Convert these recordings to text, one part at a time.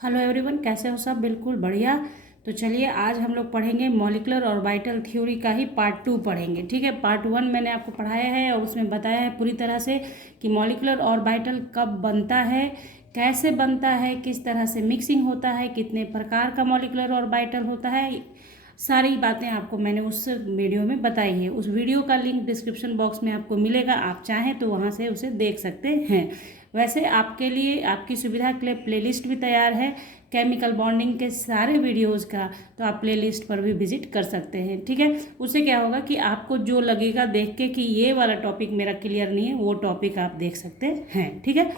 Hello everyone, कैसे हो सब? बिल्कुल बढ़िया। तो चलिए आज हम लोग पढ़ेंगे मॉलिक्यूलर ऑर्बिटल थ्योरी का ही पार्ट 2 पढ़ेंगे। ठीक है, पार्ट 1 मैंने आपको पढ़ाया है और उसमें बताया है पूरी तरह से कि मॉलिक्यूलर ऑर्बिटल कब बनता है, कैसे बनता है, किस तरह से मिक्सिंग होता है, कितने प्रकार का मॉलिक्यूलर ऑर्बिटल होता है। सारी बातें आपको मैंने उस वीडियो में बताई है। उस वीडियो का लिंक डिस्क्रिप्शन बॉक्स में आपको मिलेगा, आप चाहें तो वहाँ से उसे देख सकते हैं। वैसे आपके लिए, आपकी सुविधा के लिए प्लेलिस्ट भी तैयार है केमिकल बॉन्डिंग के सारे वीडियोज़ का, तो आप प्लेलिस्ट पर भी विजिट कर सकते हैं। ठीक है, उससे क्या होगा कि आपको जो लगेगा देख के कि ये वाला टॉपिक मेरा क्लियर नहीं है, वो टॉपिक आप देख सकते हैं। ठीक है,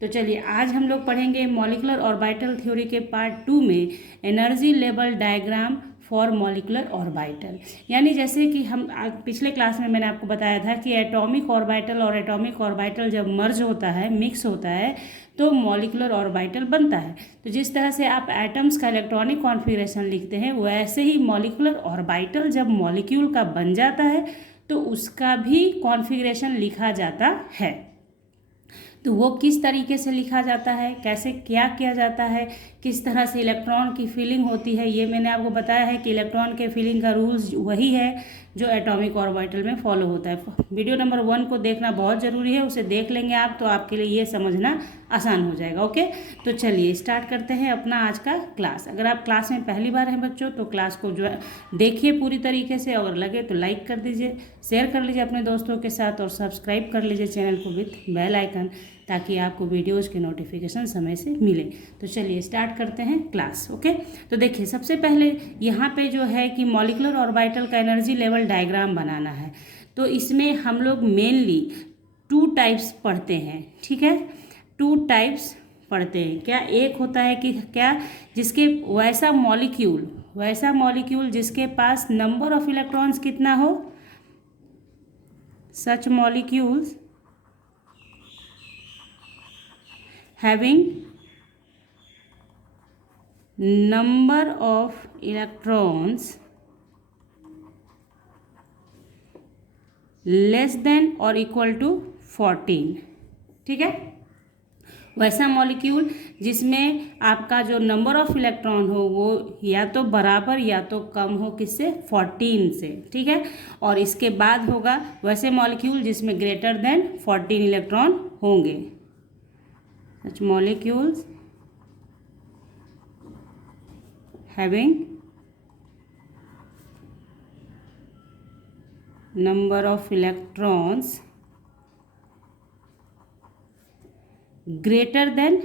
तो चलिए आज हम लोग पढ़ेंगे मॉलिक्यूलर ऑर्बिटल थ्योरी के पार्ट 2 में energy level diagram for molecular orbital. यानी जैसे कि हम पिछले क्लास में मैंने आपको बताया था कि एटॉमिक ऑर्बिटल और एटॉमिक ऑर्बिटल जब मर्ज होता है, मिक्स होता है, तो मॉलिक्यूलर ऑर्बिटल बनता है। तो जिस तरह से आप एटम्स का इलेक्ट्रॉनिक कॉन्फ़िगरेशन लिखते हैं, वैसे ही मॉलिक्यूलर ऑर्बिटल जब मॉलिक्यूल का बन जाता है तो उसका भी कॉन्फ़िगरेशन लिखा जाता है। तो वो किस तरीके से लिखा जाता है, कैसे क्या किया जाता है, किस तरह से इलेक्ट्रॉन की फीलिंग होती है, ये मैंने आपको बताया है कि इलेक्ट्रॉन के फीलिंग का रूल्स वही है जो एटॉमिक ऑर्बिटल में फॉलो होता है। वीडियो नंबर 1 को देखना बहुत ज़रूरी है, उसे देख लेंगे आप तो आपके लिए ये समझना आसान हो जाएगा। ओके, तो चलिए स्टार्ट करते हैं अपना आज का क्लास। अगर आप क्लास में पहली बार हैं बच्चों, तो क्लास को जो है देखिए पूरी तरीके से, अगर लगे तो लाइक कर दीजिए, शेयर कर लीजिए अपने दोस्तों के साथ और सब्सक्राइब कर लीजिए चैनल को विथ बेल आइकन, ताकि आपको वीडियोज़ के नोटिफिकेशन समय से मिले। तो चलिए स्टार्ट करते हैं क्लास। ओके, तो देखिए सबसे पहले यहाँ पे जो है कि मॉलिक्यूलर ऑर्बिटल का एनर्जी लेवल डायग्राम बनाना है। तो इसमें हम लोग मेनली 2 टाइप्स पढ़ते हैं। ठीक है, 2 टाइप्स पढ़ते हैं। क्या एक होता है कि क्या जिसके वैसा मॉलिक्यूल जिसके पास नंबर ऑफ इलेक्ट्रॉन्स कितना हो, सच molecules having number of electrons less than or equal to 14। ठीक है, वैसा मॉलिक्यूल जिसमें आपका जो नंबर ऑफ इलेक्ट्रॉन हो वो या तो बराबर या तो कम हो, किससे? 14 से। ठीक है, और इसके बाद होगा वैसे मॉलिक्यूल जिसमें ग्रेटर देन 14 इलेक्ट्रॉन होंगे। such molecules having number of electrons greater than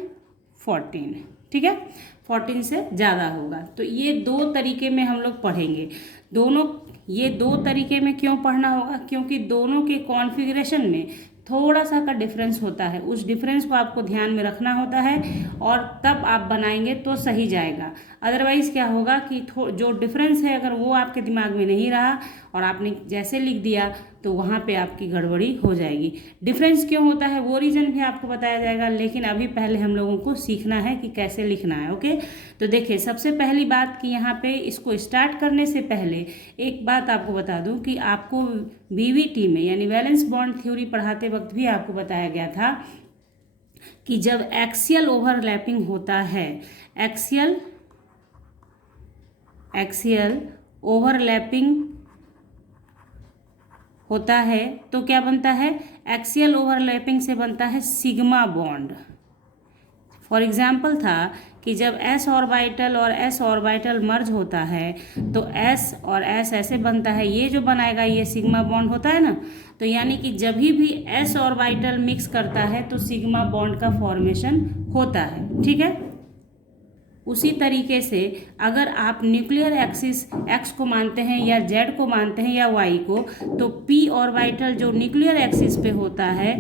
14। ठीक है, 14 से ज़्यादा होगा। तो ये 2 तरीके में हम लोग पढ़ेंगे। ये दो तरीके में क्यों पढ़ना होगा? क्योंकि दोनों के कॉन्फ़िगरेशन में थोड़ा सा का डिफरेंस होता है। उस डिफरेंस को आपको ध्यान में रखना होता है और तब आप बनाएंगे तो सही जाएगा। अदरवाइज़ क्या होगा कि जो डिफरेंस है अगर वो आपके दिमाग में नहीं रहा और आपने जैसे लिख दिया तो वहाँ पे आपकी गड़बड़ी हो जाएगी। डिफरेंस क्यों होता है वो रीज़न भी आपको बताया जाएगा, लेकिन अभी पहले हम लोगों को सीखना है कि कैसे लिखना है। ओके, तो देखिए सबसे पहली बात कि यहाँ पे इसको स्टार्ट करने से पहले एक बात आपको बता दूं कि आपको वीवीटी में यानी वैलेंस बॉन्ड थ्योरी पढ़ाते वक्त भी आपको बताया गया था कि जब एक्सियल ओवरलैपिंग होता है, एक्सियल ओवरलैपिंग होता है तो क्या बनता है? एक्सियल ओवरलैपिंग से बनता है सिग्मा बॉन्ड। फॉर एग्जाम्पल था कि जब s ऑर्बिटल और s ऑर्बिटल मर्ज होता है तो s और s ऐसे बनता है, ये जो बनाएगा ये सिग्मा बॉन्ड होता है ना। तो यानी कि जब भी s ऑर्बिटल मिक्स करता है तो सिग्मा बॉन्ड का फॉर्मेशन होता है। ठीक है, उसी तरीके से अगर आप न्यूक्लियर एक्सिस x को मानते हैं या z को मानते हैं या y को, तो p ऑर्बिटल जो न्यूक्लियर एक्सिस पे होता है,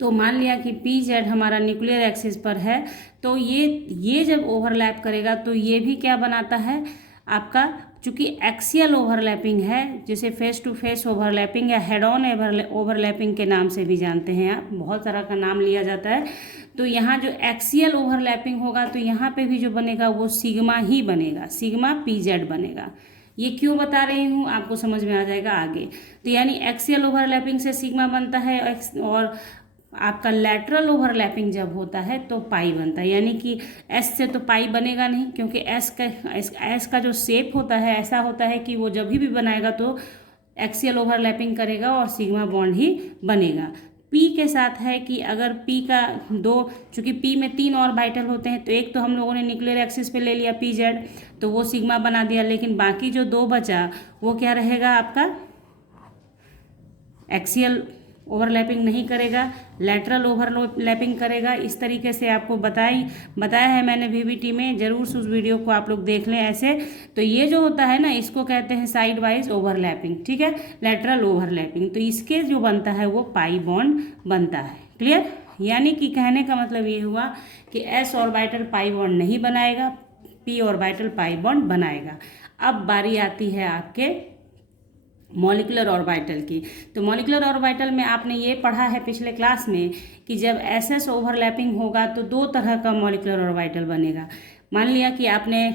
तो मान लिया कि पी जेड हमारा न्यूक्लियर एक्सिस पर है, तो ये जब ओवरलैप करेगा तो ये भी क्या बनाता है आपका, चूँकि एक्सियल ओवरलैपिंग है, जिसे फेस टू फेस ओवरलैपिंग या हेड ऑन ओवरलैपिंग के नाम से भी जानते हैं आप, बहुत तरह का नाम लिया जाता है। तो यहाँ जो एक्सियल ओवरलैपिंग होगा तो यहाँ पे भी जो बनेगा वो सिग्मा ही बनेगा, सिग्मा पी जेड बनेगा। ये क्यों बता रही हूँ आपको समझ में आ जाएगा आगे। तो यानी एक्सियल ओवरलैपिंग से सिग्मा बनता है और आपका लैटरल ओवरलैपिंग जब होता है तो पाई बनता है, यानी कि एस से तो पाई बनेगा नहीं, क्योंकि एस का जो शेप होता है ऐसा होता है कि वो जब भी बनाएगा तो एक्सियल ओवरलैपिंग करेगा और सिग्मा बॉन्ड ही बनेगा। पी के साथ है कि अगर पी का चूंकि पी में 3 ऑर्बिटल होते हैं, तो एक तो हम लोगों ने न्यूक्लियर एक्सिस पे ले लिया पी जेड, तो वो सिग्मा बना दिया, लेकिन बाकी जो 2 बचा वो क्या रहेगा आपका, एक्सियल ओवरलैपिंग नहीं करेगा, लैटरल ओवरलैपिंग करेगा। इस तरीके से आपको बताया है मैंने वीबीटी में, ज़रूर से उस वीडियो को आप लोग देख लें ऐसे। तो ये जो होता है ना, इसको कहते हैं साइड वाइज ओवरलैपिंग, ठीक है, लैटरल ओवरलैपिंग। तो इसके जो बनता है वो पाई बॉन्ड बनता है। क्लियर? यानी कि कहने का मतलब ये हुआ कि एस ऑर्बिटल पाई बॉन्ड नहीं बनाएगा, पी ऑर्बिटल पाई बॉन्ड बनाएगा। अब बारी आती है आपके मॉलिक्यूलर ऑर्बिटल की। तो मॉलिक्यूलर ऑर्बिटल में आपने ये पढ़ा है पिछले क्लास में कि जब एस एस ओवरलैपिंग होगा तो 2 तरह का मॉलिक्यूलर ऑर्बिटल बनेगा। मान लिया कि आपने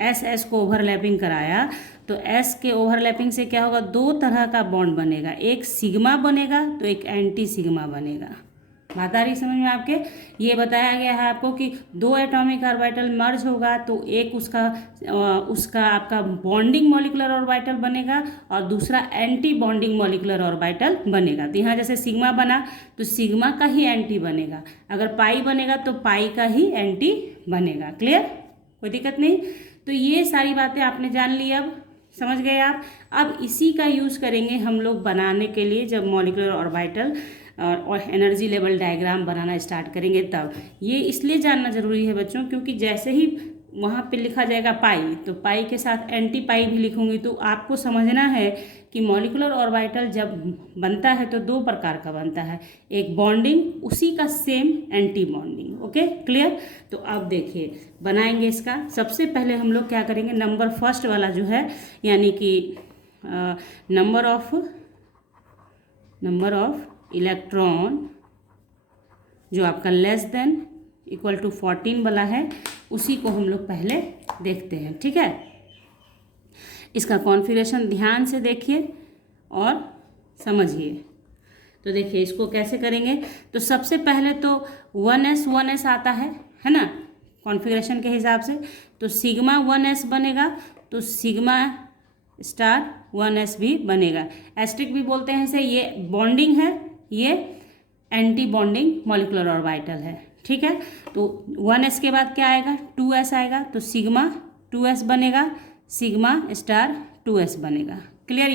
एस एस को ओवरलैपिंग कराया, तो एस के ओवरलैपिंग से क्या होगा, 2 तरह का बॉन्ड बनेगा, एक सिग्मा बनेगा तो एक एंटी सिग्मा बनेगा। बात आ रही समझ में आपके? ये बताया गया है आपको कि 2 एटॉमिक ऑर्बिटल मर्ज होगा तो एक उसका आपका बॉन्डिंग मॉलिक्यूलर ऑर्बिटल बनेगा और दूसरा एंटी बॉन्डिंग मॉलिक्यूलर ऑर्बिटल बनेगा। तो यहाँ जैसे सिग्मा बना तो सिग्मा का ही एंटी बनेगा, अगर पाई बनेगा तो पाई का ही एंटी बनेगा। क्लियर? कोई दिक्कत नहीं। तो ये सारी बातें आपने जान ली, अब समझ गए आप। अब इसी का यूज़ करेंगे हम लोग बनाने के लिए, जब मॉलिक्यूलर ऑर्बिटल और एनर्जी लेवल डायग्राम बनाना स्टार्ट करेंगे तब। ये इसलिए जानना ज़रूरी है बच्चों, क्योंकि जैसे ही वहाँ पे लिखा जाएगा पाई, तो पाई के साथ एंटी पाई भी लिखूंगी, तो आपको समझना है कि मॉलिक्यूलर ऑर्बिटल जब बनता है तो 2 प्रकार का बनता है, एक बॉन्डिंग, उसी का same anti bonding. Okay, clear? तो अब देखिए बनाएंगे इसका। सबसे पहले हम लोग क्या करेंगे, नंबर फर्स्ट वाला जो है, यानी कि नंबर ऑफ इलेक्ट्रॉन जो आपका लेस देन इक्वल टू 14 वाला है, उसी को हम लोग पहले देखते हैं। ठीक है, इसका कॉन्फ़िगरेशन ध्यान से देखिए और समझिए। तो देखिए इसको कैसे करेंगे। तो सबसे पहले तो 1s आता है ना, कॉन्फ़िगरेशन के हिसाब से। तो सिग्मा 1s बनेगा, तो सिग्मा स्टार 1s भी बनेगा। एस्ट्रिक भी बोलते हैं इसे, ये बॉन्डिंग है, ये एंटी बॉन्डिंग मॉलिक्यूलर ऑर्बिटल है। ठीक है, तो 1s के बाद क्या आएगा, 2s आएगा, तो सिग्मा 2s बनेगा, सिग्मा स्टार 2s बनेगा। क्लियर?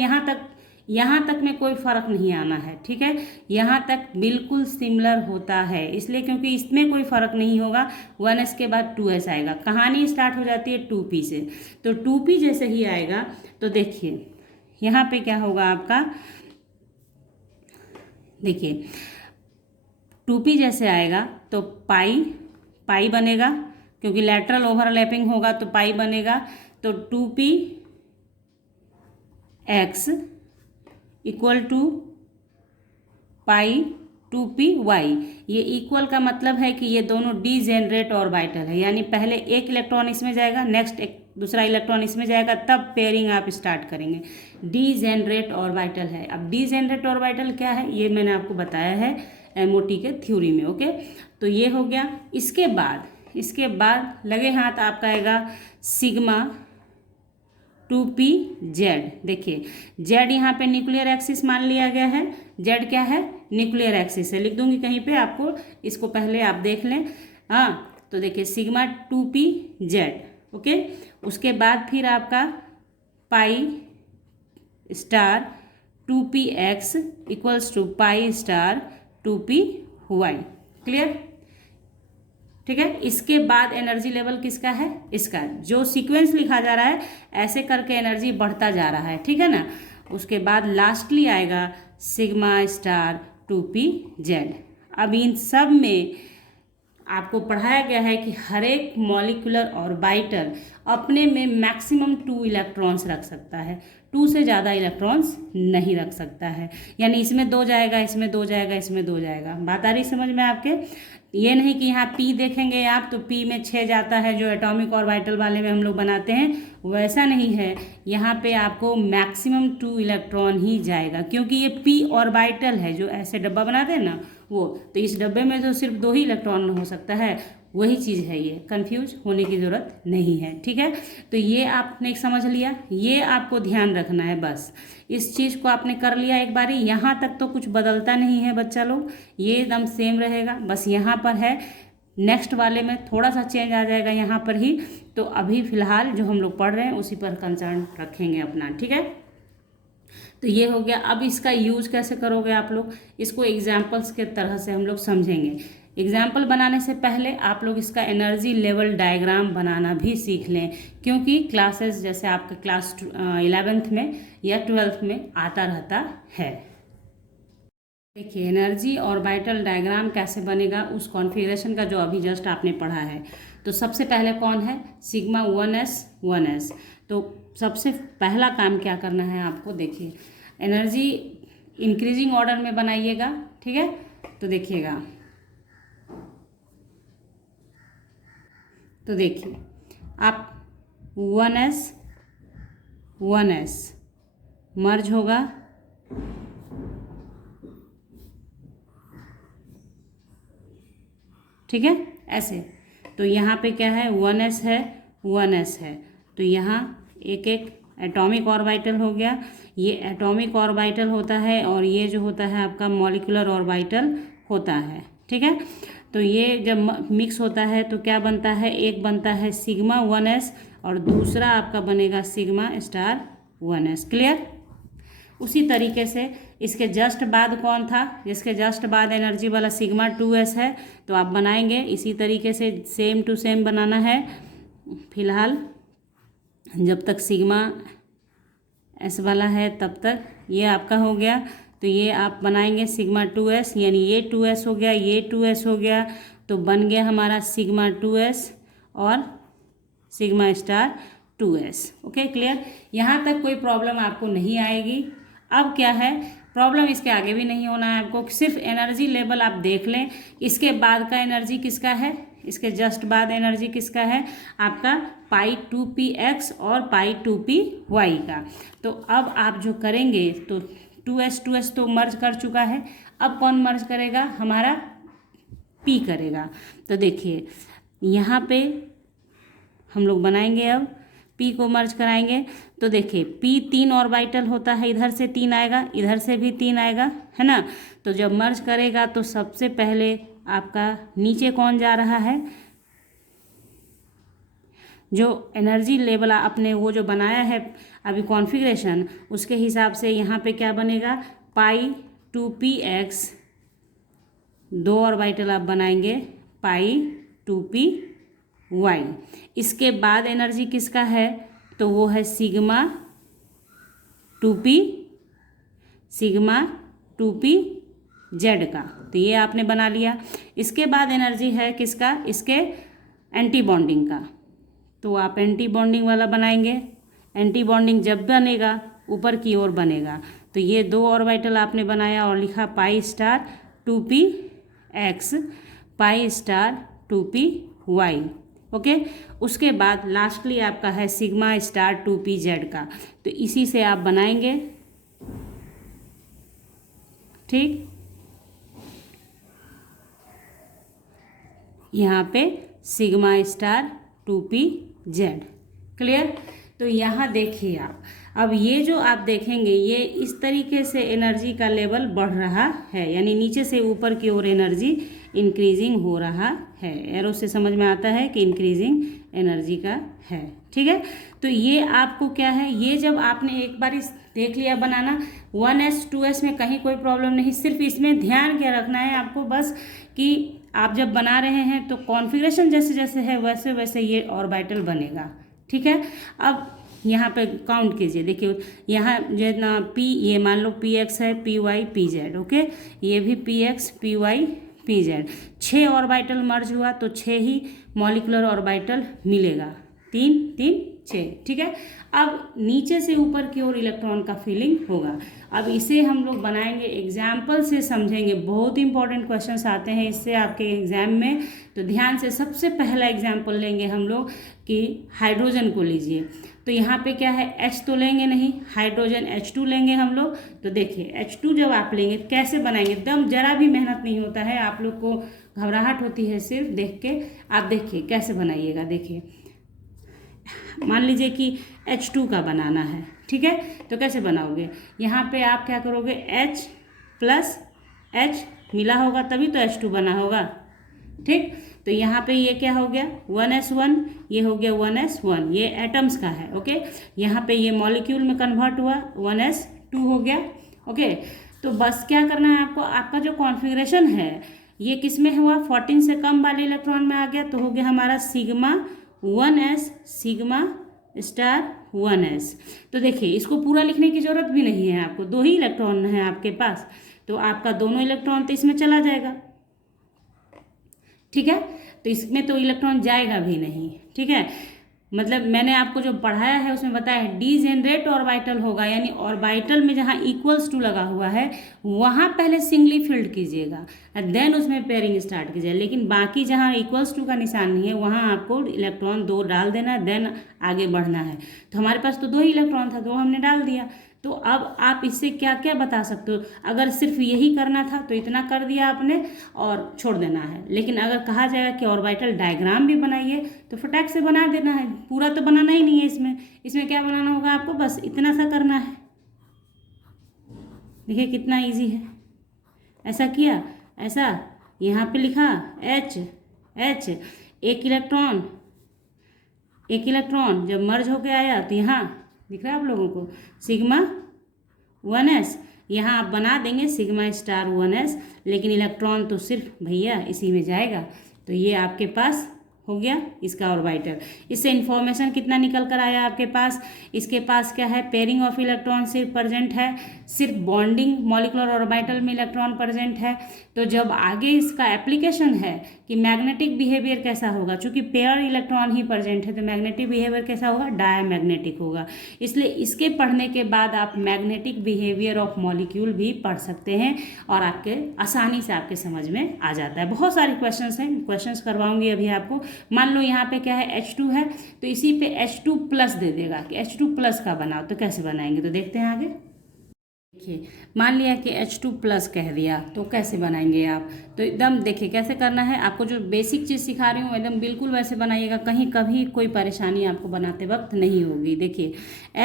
यहाँ तक में कोई फ़र्क नहीं आना है। ठीक है, यहाँ तक बिल्कुल सिमिलर होता है, इसलिए क्योंकि इसमें कोई फ़र्क नहीं होगा। 1s के बाद 2s आएगा। कहानी स्टार्ट हो जाती है 2p से। तो 2p जैसे ही आएगा तो देखिए यहाँ पे क्या होगा आपका, देखिए 2p जैसे आएगा तो पाई बनेगा, क्योंकि लैटरल ओवरलैपिंग होगा तो पाई बनेगा। तो 2p x equal to pi 2p y। ये इक्वल का मतलब है कि ये दोनों डीजेनरेट ऑर्बिटल है, यानी पहले एक इलेक्ट्रॉन इसमें जाएगा, नेक्स्ट एक दूसरा इलेक्ट्रॉन इसमें जाएगा, तब पेयरिंग आप स्टार्ट करेंगे। डीजेनरेट ऑर्बिटल है। अब डीजेनरेट ऑर्बिटल क्या है ये मैंने आपको बताया है MOT के थ्योरी में। ओके, तो ये हो गया। इसके बाद लगे हाथ आपका आएगा सिग्मा 2p z। देखिए z यहाँ पे न्यूक्लियर एक्सिस मान लिया गया है। z क्या है, न्यूक्लियर एक्सिस है, लिख दूंगी कहीं पे, आपको इसको पहले आप देख लें। हाँ, तो देखिए सिग्मा 2p z। ओके, उसके बाद फिर आपका pi star 2p x equals to pi star 2p y। Clear? ठीक है, इसके बाद एनर्जी लेवल किसका है, इसका। जो सीक्वेंस लिखा जा रहा है ऐसे करके एनर्जी बढ़ता जा रहा है। ठीक है ना, उसके बाद लास्टली आएगा सिग्मा स्टार 2p z। अब इन सब में आपको पढ़ाया गया है कि हर एक मॉलिक्यूलर ऑर्बिटल अपने में मैक्सिमम 2 इलेक्ट्रॉन्स रख सकता है, 2 से ज़्यादा इलेक्ट्रॉन्स नहीं रख सकता है। यानी इसमें 2 जाएगा, इसमें 2 जाएगा, इसमें 2 जाएगा। बात आ रही समझ में आपके? ये नहीं कि यहाँ P देखेंगे आप तो P में 6 जाता है, जो एटॉमिक ऑर्बिटल वाले में हम लोग बनाते हैं, वैसा नहीं है। यहाँ पे आपको मैक्सिमम 2 इलेक्ट्रॉन ही जाएगा, क्योंकि ये P ऑर्बिटल है, जो ऐसे डब्बा बनाते हैं ना, वो, तो इस डब्बे में तो सिर्फ 2 ही इलेक्ट्रॉन हो सकता है, वही चीज़ है ये, कंफ्यूज होने की ज़रूरत नहीं है, ठीक है। तो ये आपने समझ लिया, ये आपको ध्यान रखना है बस, इस चीज़ को आपने कर लिया एक बारी। यहाँ तक तो कुछ बदलता नहीं है बच्चा लोग, ये एकदम सेम रहेगा, बस यहाँ पर है नेक्स्ट वाले में थोड़ा सा चेंज आ जाएगा यहाँ पर ही। तो अभी फ़िलहाल जो हम लोग पढ़ रहे हैं उसी पर कंसर्न रखेंगे अपना, ठीक है। तो ये हो गया। अब इसका यूज कैसे करोगे आप लोग, इसको एग्जाम्पल्स के तरह से हम लोग समझेंगे। एग्जाम्पल बनाने से पहले आप लोग इसका एनर्जी लेवल डायग्राम बनाना भी सीख लें, क्योंकि क्लासेस जैसे आपके क्लास 11th में या 12th में आता रहता है। देखिए एनर्जी ऑर्बिटल डायग्राम कैसे बनेगा, उस कॉन्फ़िगरेशन का जो अभी जस्ट आपने पढ़ा है। तो सबसे पहले कौन है, सिग्मा 1s। तो सबसे पहला काम क्या करना है आपको, देखिए एनर्जी इंक्रीजिंग ऑर्डर में बनाइएगा, ठीक है। तो देखिएगा, तो देखिए आप 1s मर्ज होगा, ठीक है ऐसे। तो यहाँ पे क्या है, 1s है, तो यहाँ एक एक एटॉमिक ऑर्बिटल हो गया, ये एटॉमिक ऑर्बिटल होता है, और ये जो होता है आपका मॉलिक्यूलर ऑर्बिटल होता है, ठीक है। तो ये जब मिक्स होता है तो क्या बनता है, एक बनता है सिग्मा 1s और दूसरा आपका बनेगा सिग्मा स्टार 1s। क्लियर। उसी तरीके से इसके जस्ट बाद कौन था, जिसके जस्ट बाद एनर्जी वाला सिग्मा 2s है, तो आप बनाएंगे इसी तरीके से, सेम टू सेम बनाना है। फिलहाल जब तक सिग्मा s वाला है तब तक ये आपका हो गया। तो ये आप बनाएंगे सिग्मा 2s, यानी ये 2s हो गया, ये 2s हो गया, तो बन गया हमारा सिग्मा 2s और sigma star 2s। Okay clear. यहाँ तक कोई प्रॉब्लम आपको नहीं आएगी। अब क्या है, प्रॉब्लम इसके आगे भी नहीं होना है आपको, सिर्फ एनर्जी लेवल आप देख लें, इसके बाद का एनर्जी किसका है, इसके जस्ट बाद एनर्जी किसका है, आपका पाई 2px और पाई 2py का। तो अब आप जो करेंगे, तो 2s तो मर्ज कर चुका है, अब कौन मर्ज करेगा, हमारा p करेगा। तो देखिए यहाँ पे हम लोग बनाएंगे, अब p को मर्ज कराएंगे। तो देखिए p 3 ऑर्बिटल होता है, इधर से 3 आएगा, इधर से भी 3 आएगा, है ना। तो जब मर्ज करेगा तो सबसे पहले आपका नीचे कौन जा रहा है, जो एनर्जी लेवल आपने वो जो बनाया है अभी कॉन्फ़िगरेशन, उसके हिसाब से यहाँ पे क्या बनेगा, पाई 2px, 2 ऑर्बिटल आप बनाएंगे, पाई 2py। इसके बाद एनर्जी किसका है, तो वो है सिग्मा 2p का। तो ये आपने बना लिया। इसके बाद एनर्जी है किसका, इसके एंटी बॉन्डिंग का, तो आप एंटी बॉन्डिंग वाला बनाएंगे। एंटी बॉन्डिंग जब बनेगा ऊपर की ओर बनेगा। तो ये 2 ऑर्बिटल आपने बनाया और लिखा pi star 2px, pi star 2py। Okay. उसके बाद लास्टली आपका है सिग्मा स्टार 2pz का। तो इसी से आप बनाएंगे, ठीक। यहाँ पे सिग्मा स्टार 2pz। क्लियर। तो यहाँ देखिए आप, अब ये जो आप देखेंगे ये इस तरीके से एनर्जी का लेवल बढ़ रहा है, यानी नीचे से ऊपर की ओर एनर्जी इंक्रीजिंग हो रहा है। एरो से समझ में आता है कि इंक्रीजिंग एनर्जी का है, ठीक है। तो ये आपको क्या है, ये जब आपने एक बार देख लिया बनाना, 1s 2s में कहीं कोई प्रॉब्लम नहीं, सिर्फ इसमें ध्यान क्या रखना है आपको, बस कि आप जब बना रहे हैं तो कॉन्फ़िगरेशन जैसे जैसे है वैसे वैसे ये ऑर्बिटल बनेगा, ठीक है। अब यहाँ पे काउंट कीजिए, देखिए यहाँ जितना p, ये मान लो px है, py pz, ओके, ये भी px py pz, 6 ऑर्बिटल मर्ज हुआ तो 6 ही मॉलिक्यूलर ऑर्बिटल मिलेगा, 3 3 6, ठीक है। अब नीचे से ऊपर की ओर इलेक्ट्रॉन का फिलिंग होगा। अब इसे हम लोग बनाएंगे, एग्जाम्पल से समझेंगे। बहुत इंपॉर्टेंट क्वेश्चंस आते हैं इससे आपके एग्जाम में, तो ध्यान से सबसे पहला एग्जाम्पल लेंगे हम लोग कि हाइड्रोजन को लीजिए। तो यहाँ पे क्या है, H तो लेंगे नहीं, हाइड्रोजन H2 लेंगे हम लोग। तो देखिए H2 जब आप लेंगे कैसे बनाएंगे, एकदम जरा भी मेहनत नहीं होता है, आप लोग को घबराहट होती है सिर्फ देख के। आप देखिए कैसे बनाइएगा। देखिए मान लीजिए कि H2 का बनाना है, ठीक है। तो कैसे बनाओगे, यहाँ पे आप क्या करोगे, H प्लस H मिला होगा तभी तो H2 बना होगा, ठीक। तो यहाँ पे ये क्या हो गया 1s1, ये हो गया 1s1, ये एटम्स का है, ओके। यहाँ पे ये मॉलिक्यूल में कन्वर्ट हुआ 1s2 हो गया, ओके। तो बस क्या करना है आपको, आपका जो कॉन्फ़िगरेशन है ये किस में हुआ, 14 से कम वाले इलेक्ट्रॉन में आ गया। तो हो गया हमारा sigma 1s sigma star 1s। तो देखिए इसको पूरा लिखने की ज़रूरत भी नहीं है आपको, 2 ही इलेक्ट्रॉन है आपके पास, तो आपका दोनों इलेक्ट्रॉन तो इसमें चला जाएगा, ठीक है। तो इसमें तो इलेक्ट्रॉन जाएगा भी नहीं, ठीक है। मतलब मैंने आपको जो पढ़ाया है उसमें बताया है डीजेनरेट ऑर्बिटल होगा, यानी ऑर्बिटल में जहाँ इक्वल्स टू लगा हुआ है वहाँ पहले सिंगली फिल्ड कीजिएगा, देन उसमें पेयरिंग स्टार्ट कीजिए। लेकिन बाकी जहाँ इक्वल्स टू का निशान नहीं है वहाँ आपको इलेक्ट्रॉन 2 डाल देना, देन आगे बढ़ना है। तो हमारे पास तो 2 ही इलेक्ट्रॉन था, 2 हमने डाल दिया। तो अब आप इससे क्या क्या बता सकते हो, अगर सिर्फ यही करना था तो इतना कर दिया आपने और छोड़ देना है। लेकिन अगर कहा जाएगा कि ऑर्बिटल डायग्राम भी बनाइए तो फटाक से बना देना है, पूरा तो बनाना ही नहीं है इसमें क्या बनाना होगा आपको, बस इतना सा करना है। देखिए कितना इजी है, ऐसा किया, ऐसा यहाँ पे लिखा H एक इलेक्ट्रॉन जब मर्ज होके आया तो यहाँ दिख रहा है आप लोगों को सिग्मा 1s, यहाँ आप बना देंगे सिग्मा स्टार 1s, लेकिन इलेक्ट्रॉन तो सिर्फ भैया इसी में जाएगा। तो ये आपके पास हो गया इसका ऑर्बिटल। इससे इन्फॉर्मेशन कितना निकल कर आया आपके पास, इसके पास क्या है, पेयरिंग ऑफ इलेक्ट्रॉन सिर्फ प्रेजेंट है, सिर्फ बॉन्डिंग मॉलिक्यूलर ऑर्बिटल में इलेक्ट्रॉन प्रेजेंट है। तो जब आगे इसका एप्लीकेशन है कि मैग्नेटिक बिहेवियर कैसा होगा, चूंकि पेयर इलेक्ट्रॉन ही प्रेजेंट है तो मैग्नेटिक बिहेवियर कैसा होगा, डायमैग्नेटिक होगा। इसलिए इसके पढ़ने के बाद आप मैग्नेटिक बिहेवियर ऑफ मॉलिक्यूल भी पढ़ सकते हैं और आपके आसानी से आपके समझ में आ जाता है। बहुत सारे क्वेश्चंस हैं, क्वेश्चंस करवाऊंगी अभी आपको। मान लो यहाँ पे क्या है H2 है, तो इसी पे H2 प्लस दे देगा कि H2 प्लस का बनाओ। तो कैसे बनाएंगे, तो देखते हैं आगे। देखिए मान लिया कि H2 प्लस कह दिया, तो कैसे बनाएंगे आप, तो एकदम देखिए कैसे करना है। आपको जो बेसिक चीज़ सिखा रही हूँ एकदम बिल्कुल वैसे बनाइएगा, कहीं कभी कोई परेशानी आपको बनाते वक्त नहीं होगी। देखिए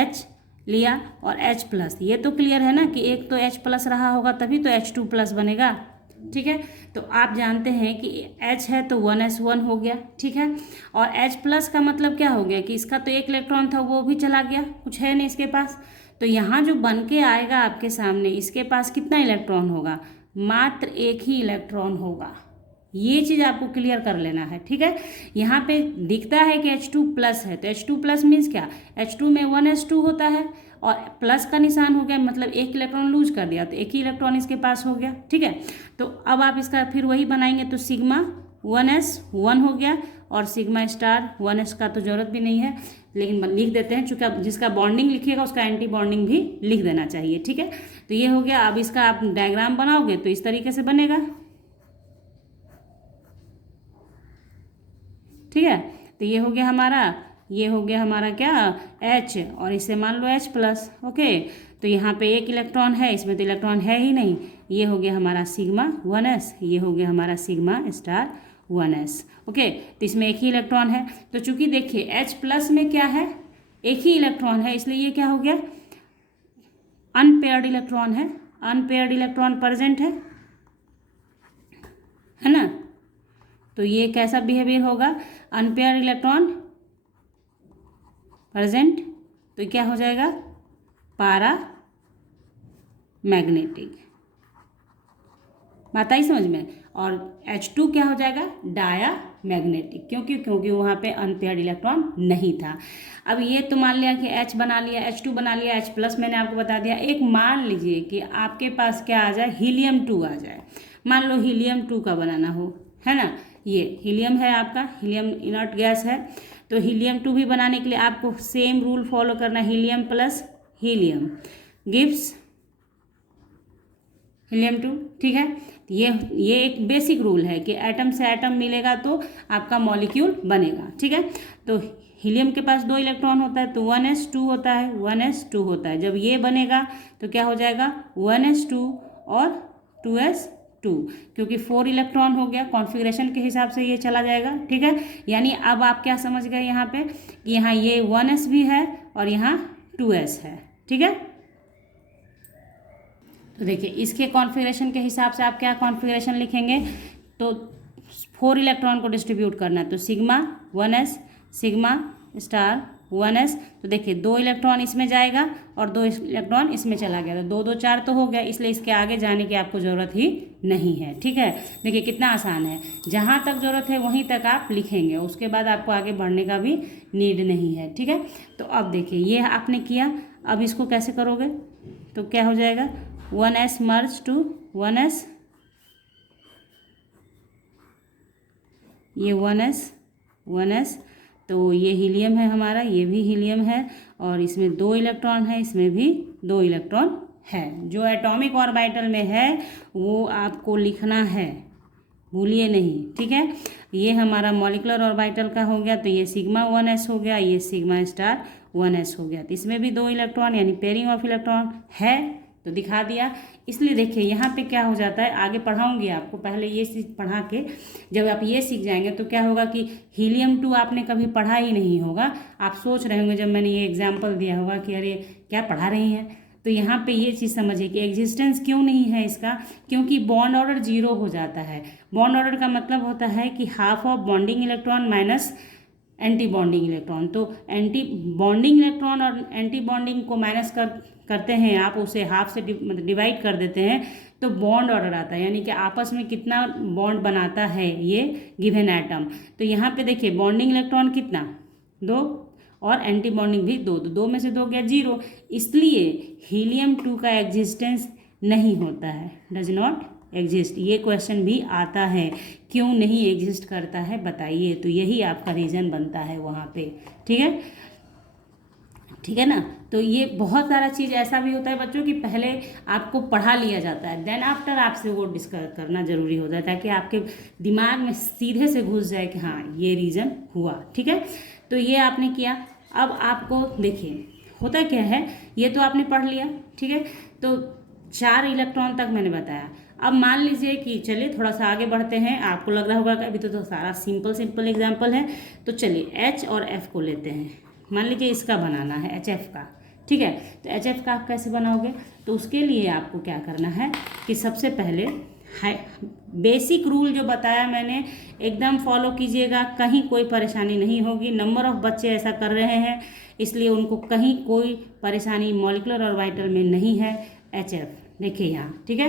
H लिया और H प्लस, ये तो क्लियर है ना कि एक तो H प्लस रहा होगा तभी तो H2 प्लस बनेगा, ठीक है। तो आप जानते हैं कि H है तो 1s1 हो गया, ठीक है। और H प्लस का मतलब क्या हो गया कि इसका तो एक इलेक्ट्रॉन था वो भी चला गया, कुछ है नहीं इसके पास। तो यहाँ जो बन के आएगा आपके सामने, इसके पास कितना इलेक्ट्रॉन होगा, मात्र एक ही इलेक्ट्रॉन होगा। ये चीज़ आपको क्लियर कर लेना है, ठीक है। यहाँ पे दिखता है कि H2 प्लस है, तो H2 प्लस मीन्स क्या, H2 में 1s2 होता है और प्लस का निशान हो गया, मतलब एक इलेक्ट्रॉन लूज कर दिया तो एक ही इलेक्ट्रॉन इसके पास हो गया, ठीक है। तो अब आप इसका फिर वही बनाएंगे, तो सिग्मा 1s1 हो गया और सिग्मा स्टार 1s का तो जरूरत भी नहीं है, लेकिन लिख देते हैं, चूँकि अब जिसका बॉन्डिंग लिखिएगा उसका एंटी बॉन्डिंग भी लिख देना चाहिए, ठीक है। तो ये हो गया। अब इसका आप डायग्राम बनाओगे तो इस तरीके से बनेगा, ठीक है। तो ये हो गया हमारा क्या H, और इसे मान लो H प्लस, ओके। तो यहाँ पे एक इलेक्ट्रॉन है, इसमें तो इलेक्ट्रॉन है ही नहीं। ये हो गया हमारा सिग्मा 1s, ये हो गया हमारा सिग्मा स्टार 1s, ओके। तो इसमें एक ही इलेक्ट्रॉन है, तो चूंकि देखिए H प्लस में क्या है, एक ही इलेक्ट्रॉन है, इसलिए ये क्या हो गया, अनपेयर्ड इलेक्ट्रॉन है, अनपेयर्ड इलेक्ट्रॉन प्रेजेंट है ना। तो ये कैसा बिहेवियर होगा, अनपेयर इलेक्ट्रॉन प्रेजेंट, तो क्या हो जाएगा, पारा मैग्नेटिक। बात आई समझ में। और H2 क्या हो जाएगा, डाया मैग्नेटिक, क्योंकि वहाँ पे अनपेयर्ड इलेक्ट्रॉन नहीं था। अब ये तो मान लिया कि H बना लिया, H2 बना लिया, H प्लस मैंने आपको बता दिया। एक मान लीजिए कि आपके पास क्या आ जाए, हीलियम 2 आ जाए। मान लो हीलियम 2 का बनाना हो, है ना, ये हीलियम है आपका, हीलियम इनर्ट गैस है। तो हीलियम 2 भी बनाने के लिए आपको सेम रूल फॉलो करना है, helium plus helium gives helium 2, ठीक है। ये एक बेसिक रूल है कि एटम से एटम मिलेगा तो आपका मॉलिक्यूल बनेगा, ठीक है। तो हीलियम के पास 2 इलेक्ट्रॉन होता है तो 1s2 होता है, 1s2 होता है। जब ये बनेगा तो क्या हो जाएगा 1s2 और 2s2, क्योंकि 4 इलेक्ट्रॉन हो गया, कॉन्फ़िगरेशन के हिसाब से ये चला जाएगा, ठीक है। यानी अब आप क्या समझ गए यहाँ पे कि यहाँ ये 1s भी है और यहाँ 2s है, ठीक है। तो देखिए इसके कॉन्फ़िगरेशन के हिसाब से आप क्या कॉन्फ़िगरेशन लिखेंगे, तो 4 इलेक्ट्रॉन को डिस्ट्रीब्यूट करना है तो sigma 1s sigma star 1s। तो देखिए 2 इलेक्ट्रॉन इसमें जाएगा और 2 इलेक्ट्रॉन इसमें चला गया, तो 2 2 4 तो हो गया, इसलिए इसके आगे जाने की आपको ज़रूरत ही नहीं है, ठीक है। देखिए कितना आसान है, जहाँ तक ज़रूरत है वहीं तक आप लिखेंगे, उसके बाद आपको आगे बढ़ने का भी नीड नहीं है, ठीक है। तो अब देखिए ये आपने किया, अब इसको कैसे करोगे, तो क्या हो जाएगा 1s मर्ज टू 1s, ये 1s, तो ये हीलियम है हमारा, ये भी हीलियम है और इसमें 2 इलेक्ट्रॉन है, इसमें भी 2 इलेक्ट्रॉन है। जो एटॉमिक ऑर्बिटल में है वो आपको लिखना है, भूलिए नहीं, ठीक है। ये हमारा मॉलिक्यूलर ऑर्बिटल का हो गया, तो ये सिग्मा 1s हो गया, ये सिग्मा स्टार 1s हो गया। तो इसमें भी 2 इलेक्ट्रॉन यानी पेयरिंग ऑफ इलेक्ट्रॉन है, तो दिखा दिया। इसलिए देखिए यहाँ पे क्या हो जाता है, आगे पढ़ाऊंगी आपको, पहले ये चीज़ पढ़ा के जब आप ये सीख जाएंगे तो क्या होगा कि हीलियम 2 आपने कभी पढ़ा ही नहीं होगा। आप सोच रहे होंगे जब मैंने ये एग्जाम्पल दिया होगा कि अरे क्या पढ़ा रही हैं, तो यहाँ पे ये चीज़ समझिए कि एग्जिस्टेंस क्यों नहीं है इसका, क्योंकि बॉन्ड ऑर्डर 0 हो जाता है। बॉन्ड ऑर्डर का मतलब होता है कि half of bonding electron minus anti bonding electron. तो एंटी बॉन्डिंग इलेक्ट्रॉन और एंटी बॉन्डिंग को माइनस करते हैं आप, उसे हाफ से मतलब डिवाइड कर देते हैं, तो बॉन्ड ऑर्डर आता है, यानी कि आपस में कितना बॉन्ड बनाता है ये गिवन एटम। तो यहाँ पे देखिए बॉन्डिंग इलेक्ट्रॉन कितना 2 और एंटी बॉन्डिंग भी 2, तो 2 में से 2 गया 0, इसलिए हीलियम 2 का एग्जिस्टेंस नहीं होता है, डज नॉट एग्जिस्ट। ये क्वेश्चन भी आता है, क्यों नहीं एग्जिस्ट करता है बताइए, तो यही आपका रीज़न बनता है वहाँ पे, ठीक है, ठीक है ना। तो ये बहुत सारा चीज़ ऐसा भी होता है बच्चों कि पहले आपको पढ़ा लिया जाता है, देन आफ्टर आपसे वो डिस्कस करना ज़रूरी होता है, ताकि आपके दिमाग में सीधे से घुस जाए कि हाँ ये रीज़न हुआ, ठीक है। तो ये आपने किया। अब आपको देखिए होता क्या है, ये तो आपने पढ़ लिया, ठीक है। तो 4 इलेक्ट्रॉन तक मैंने बताया। अब मान लीजिए कि चलिए थोड़ा सा आगे बढ़ते हैं, आपको लग रहा होगा कि अभी तो सारा सिंपल एग्जाम्पल है, तो चलिए H और F को लेते हैं। मान लीजिए इसका बनाना है HF का, ठीक है। तो HF का आप कैसे बनाओगे, तो उसके लिए आपको क्या करना है कि सबसे पहले बेसिक रूल जो बताया मैंने एकदम फॉलो कीजिएगा, कहीं कोई परेशानी नहीं होगी। नंबर ऑफ़ बच्चे ऐसा कर रहे हैं इसलिए उनको कहीं कोई परेशानी मॉलिक्यूलर ऑर्बिटल में नहीं है। HF देखिए यहाँ, ठीक है।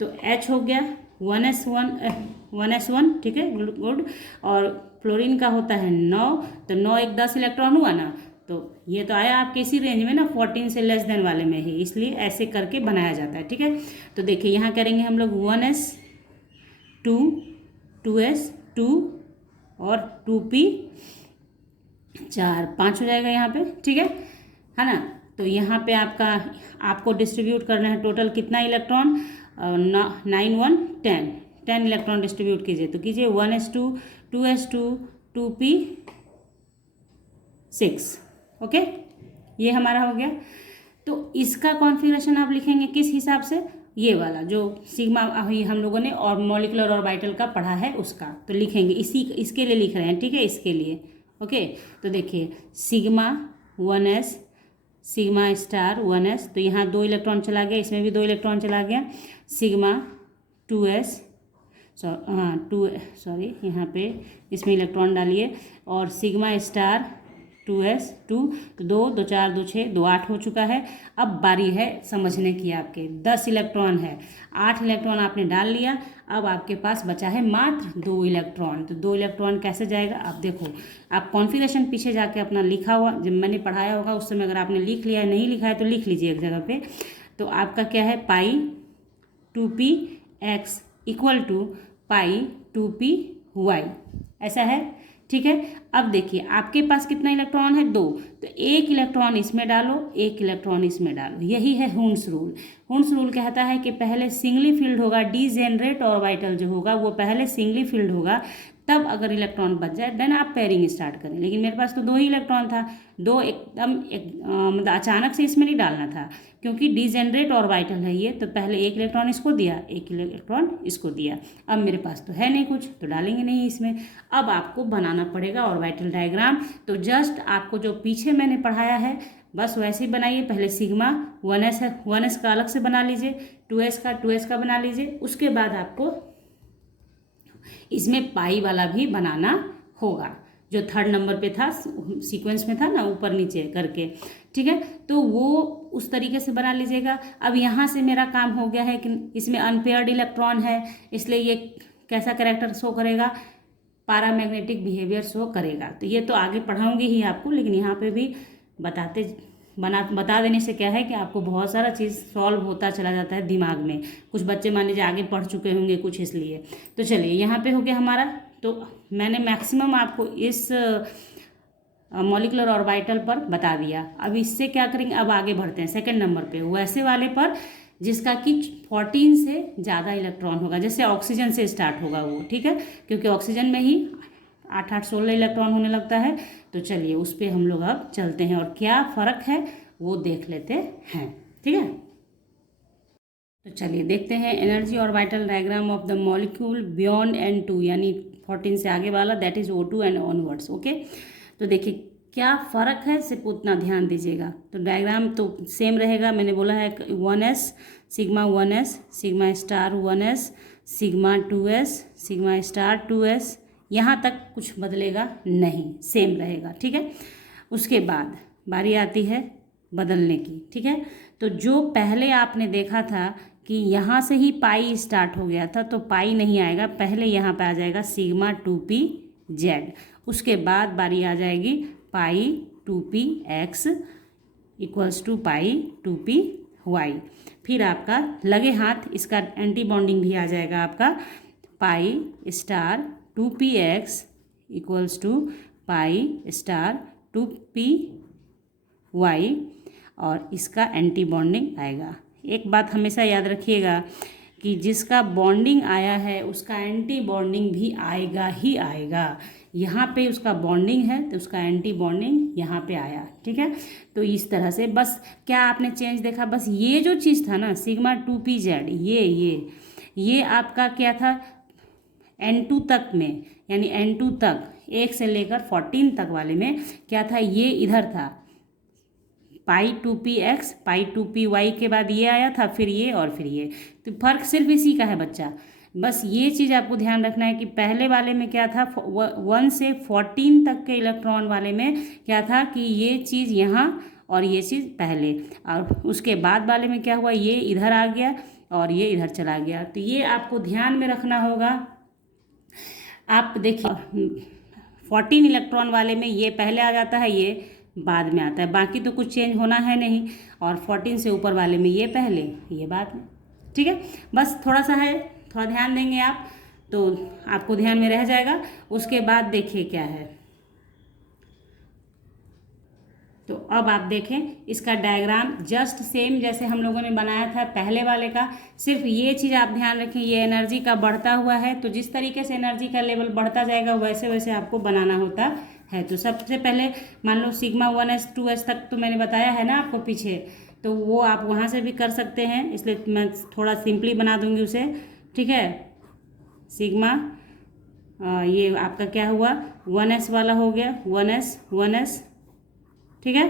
तो H हो गया 1s1, ठीक है, गुड। और फ्लोरीन का होता है 9, तो 9 एक 10 इलेक्ट्रॉन हुआ ना, तो ये तो आया आपके इसी रेंज में ना, 14 से लेस देन वाले में ही, इसलिए ऐसे करके बनाया जाता है, ठीक है। तो देखिए यहाँ करेंगे हम लोग 1s2 2s2 और 2p 4 5 हो जाएगा यहाँ पे, ठीक है ना। तो यहाँ पे आपको डिस्ट्रीब्यूट करना है टोटल कितना इलेक्ट्रॉन, 9 1 10 इलेक्ट्रॉन डिस्ट्रीब्यूट कीजिए। तो कीजिए 1s2 2s2 2p 6, ओके, ये हमारा हो गया। तो इसका कॉन्फ़िगरेशन आप लिखेंगे किस हिसाब से, ये वाला जो सिग्मा अभी हम लोगों ने और मॉलिक्यूलर ऑर्बिटल का पढ़ा है उसका, तो लिखेंगे इसके लिए लिख रहे हैं, ठीक है, इसके लिए, ओके। तो देखिए sigma 1s sigma star 1s, तो यहाँ 2 इलेक्ट्रॉन चला गया, इसमें भी 2 इलेक्ट्रॉन चला गया। सिग्मा 2s यहाँ पे इसमें इलेक्ट्रॉन डालिए, और सिग्मा स्टार 2s 2, तो 2 2 4 2 6 2 8 हो चुका है। अब बारी है समझने की, आपके 10 इलेक्ट्रॉन है, 8 इलेक्ट्रॉन आपने डाल लिया, अब आपके पास बचा है मात्र 2 इलेक्ट्रॉन। तो 2 इलेक्ट्रॉन कैसे जाएगा, आप देखो, आप कॉन्फ़िगरेशन पीछे जाके अपना लिखा हुआ जब मैंने पढ़ाया होगा उस समय अगर आपने लिख लिया है, नहीं लिखा है तो लिख लीजिए एक जगह पे। तो आपका क्या है pi 2p x equal to pi 2p Y, ऐसा है, ठीक है। अब देखिए आपके पास कितना इलेक्ट्रॉन है, 2, तो एक इलेक्ट्रॉन इसमें डालो, एक इलेक्ट्रॉन इसमें डालो, यही है हुन्स रूल। हुन्स रूल कहता है कि पहले सिंगली फील्ड होगा, डीजेनरेट ऑर्बिटल जो होगा वो पहले सिंगली फील्ड होगा, तब अगर इलेक्ट्रॉन बच जाए देन आप पेयरिंग स्टार्ट करें। लेकिन मेरे पास तो 2 ही इलेक्ट्रॉन था, 2 एकदम मतलब अचानक से इसमें नहीं डालना था, क्योंकि डीजेनरेट ऑर्बिटल है ये, तो पहले एक इलेक्ट्रॉन इसको दिया, एक इलेक्ट्रॉन इसको दिया। अब मेरे पास तो है नहीं कुछ, तो डालेंगे नहीं इसमें। अब आपको बनाना पड़ेगा ऑर्बिटल डायग्राम। तो जस्ट आपको जो पीछे मैंने पढ़ाया है बस वैसे ही बनाइए। पहले सिग्मा 1s है, 1s का अलग से बना लीजिए, 2s का बना लीजिए। उसके बाद आपको इसमें पाई वाला भी बनाना होगा, जो 3rd नंबर पे था, सीक्वेंस में था ना, ऊपर नीचे करके, ठीक है। तो वो उस तरीके से बना लीजिएगा। अब यहाँ से मेरा काम हो गया है कि इसमें अनपेयर्ड इलेक्ट्रॉन है, इसलिए ये कैसा कैरेक्टर शो करेगा, पैरामैग्नेटिक बिहेवियर शो करेगा। तो ये तो आगे पढ़ाऊंगी ही आपको, लेकिन यहाँ पे भी बता देने से क्या है कि आपको बहुत सारा चीज़ सॉल्व होता चला जाता है दिमाग में। कुछ बच्चे मान लीजिए आगे पढ़ चुके होंगे कुछ, इसलिए। तो चलिए यहाँ पे हो गया हमारा। तो मैंने मैक्सिमम आपको इस मॉलिक्यूलर ऑर्बिटल पर बता दिया। अब इससे क्या करेंगे, अब आगे बढ़ते हैं 2nd नंबर पे, वैसे वाले पर जिसका कि 14 से ज़्यादा इलेक्ट्रॉन होगा, जैसे ऑक्सीजन से स्टार्ट होगा वो, ठीक है, क्योंकि ऑक्सीजन में ही 8 16 इलेक्ट्रॉन होने लगता है। तो चलिए उस पर हम लोग अब चलते हैं और क्या फ़र्क है वो देख लेते हैं, ठीक है। तो चलिए देखते हैं energy orbital diagram of the molecule beyond N2, यानी 14 से आगे वाला, that is O2 and onwards, okay. तो देखिए क्या फ़र्क है, सिर्फ उतना ध्यान दीजिएगा। तो डायग्राम तो सेम रहेगा, मैंने बोला है 1s sigma 1s sigma star 1s sigma 2s sigma star 2s, यहाँ तक कुछ बदलेगा नहीं, सेम रहेगा, ठीक है। उसके बाद बारी आती है बदलने की, ठीक है। तो जो पहले आपने देखा था कि यहाँ से ही पाई स्टार्ट हो गया था, तो पाई नहीं आएगा, पहले यहाँ पे आ जाएगा सिग्मा 2p(z), उसके बाद बारी आ जाएगी पाई 2p(x) equals to pi 2p(y), फिर आपका लगे हाथ इसका एंटी बॉन्डिंग भी आ जाएगा आपका pi star 2p(x) equals to pi star 2p(y), और इसका एंटी बॉन्डिंग आएगा। एक बात हमेशा याद रखिएगा कि जिसका बॉन्डिंग आया है उसका एंटी बॉन्डिंग भी आएगा ही आएगा। यहाँ पे उसका बॉन्डिंग है तो उसका एंटी बॉन्डिंग यहाँ पे आया, ठीक है। तो इस तरह से बस क्या आपने चेंज देखा, बस ये जो चीज़ था ना सिग्मा 2p(z), ये आपका क्या था N2 तक में, यानी N2 तक 1 से लेकर 14 तक वाले में क्या था, ये इधर था पाई 2p(x) पाई 2p(y) के बाद ये आया था, फिर ये और फिर ये। तो फर्क सिर्फ इसी का है बच्चा, बस ये चीज़ आपको ध्यान रखना है कि पहले वाले में क्या था, 1 से 14 तक के इलेक्ट्रॉन वाले में क्या था कि ये चीज़ यहाँ और ये चीज़ पहले, और उसके बाद वाले में क्या हुआ, ये इधर आ गया और ये इधर चला गया। तो ये आपको ध्यान में रखना होगा। आप देखिए 14 इलेक्ट्रॉन वाले में ये पहले आ जाता है, ये बाद में आता है, बाकी तो कुछ चेंज होना है नहीं, और 14 से ऊपर वाले में ये पहले ये बाद में, ठीक है। बस थोड़ा सा है, थोड़ा ध्यान देंगे आप तो आपको ध्यान में रह जाएगा। उसके बाद देखिए क्या है, तो अब आप देखें इसका डायग्राम जस्ट सेम जैसे हम लोगों ने बनाया था पहले वाले का, सिर्फ ये चीज़ आप ध्यान रखें, ये एनर्जी का बढ़ता हुआ है, तो जिस तरीके से एनर्जी का लेवल बढ़ता जाएगा वैसे वैसे आपको बनाना होता है। तो सबसे पहले मान लो सिग्मा 1s 2s तक तो मैंने बताया है ना आपको पीछे, तो वो आप वहाँ से भी कर सकते हैं, इसलिए मैं थोड़ा सिंपली बना दूँगी उसे, ठीक है। सिग्मा ये आपका क्या हुआ 1s वाला हो गया, 1s, ठीक है।